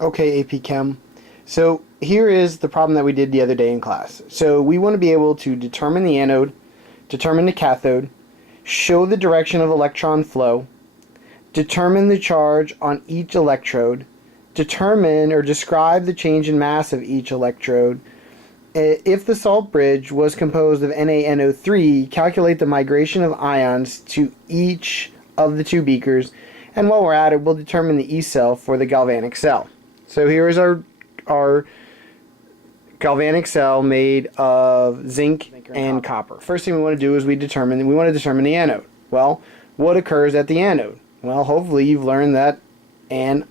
Okay, AP Chem. So here is the problem that we did the other day in class. So we want to be able to determine the anode, determine the cathode, show the direction of electron flow, determine the charge on each electrode, determine or describe the change in mass of each electrode. If the salt bridge was composed of NaNO3, calculate the migration of ions to each of the two beakers, and while we're at it, we'll determine the E cell for the galvanic cell. So here is our galvanic cell made of zinc and copper. First thing we want to do is we want to determine the anode. Well, what occurs at the anode? Well, hopefully you've learned that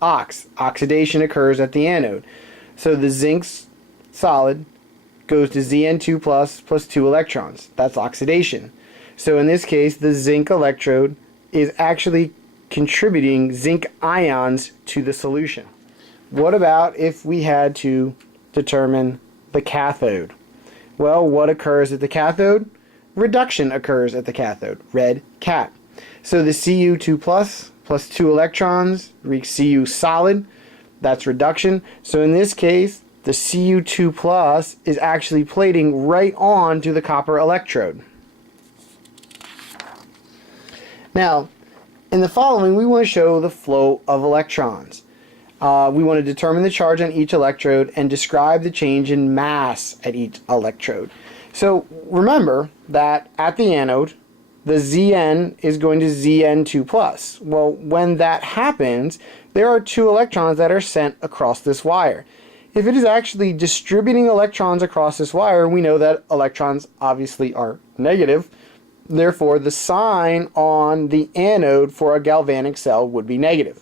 oxidation occurs at the anode. So the zinc solid goes to Zn2 plus 2 electrons. That's oxidation. So in this case, the zinc electrode is actually contributing zinc ions to the solution. What about if we had to determine the cathode? Well, what occurs at the cathode? Reduction occurs at the cathode. Red cat. So the Cu2 plus 2 electrons reach Cu solid. That's reduction. So in this case, the Cu2 plus is actually plating right on to the copper electrode. Now, in the following, we want to show the flow of electrons. We want to determine the charge on each electrode and describe the change in mass at each electrode. So remember that at the anode, the Zn is going to Zn2 plus. Well, when that happens, there are 2 electrons that are sent across this wire. If it is actually distributing electrons across this wire, we know that electrons obviously are negative. Therefore, the sign on the anode for a galvanic cell would be negative.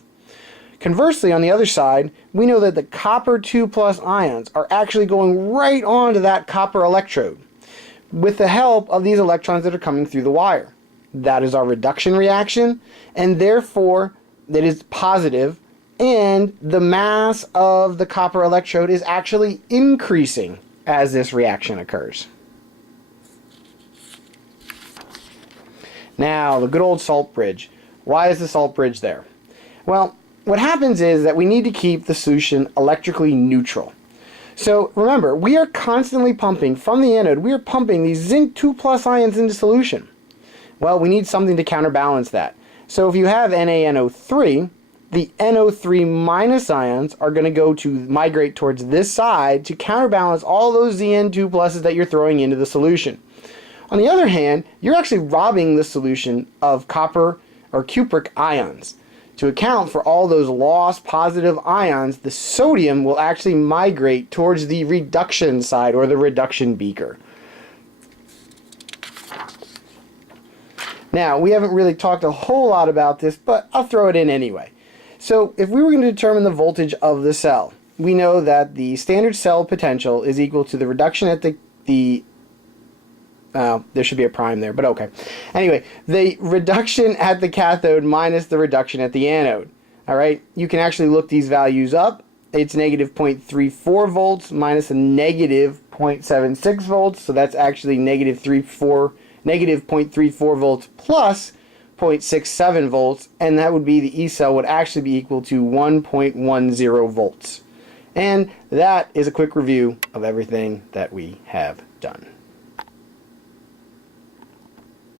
Conversely, on the other side, we know that the copper 2 plus ions are actually going right onto that copper electrode with the help of these electrons that are coming through the wire. That is our reduction reaction, and therefore that is positive, and the mass of the copper electrode is actually increasing as this reaction occurs. Now, the good old salt bridge. Why is the salt bridge there? Well, what happens is that we need to keep the solution electrically neutral. So remember, we are constantly pumping from the anode, we are pumping these zinc 2 plus ions into solution. Well, we need something to counterbalance that. So if you have NaNO3, the NO3 minus ions are going to go to migrate towards this side to counterbalance all those Zn2 pluses that you're throwing into the solution. On the other hand, you're actually robbing the solution of copper or cupric ions. To account for all those lost positive ions, the sodium will actually migrate towards the reduction side or the reduction beaker. Now, we haven't really talked a whole lot about this, but I'll throw it in anyway. So if we were going to determine the voltage of the cell, we know that the standard cell potential is equal to the reduction at there should be a prime there, but okay. Anyway, the reduction at the cathode minus the reduction at the anode. Alright, you can actually look these values up. It's negative 0.34 volts minus a negative 0.76 volts, so that's actually negative 0.34 volts plus 0.67 volts, and that would be the E cell would actually be equal to 1.10 volts. And that is a quick review of everything that we have done.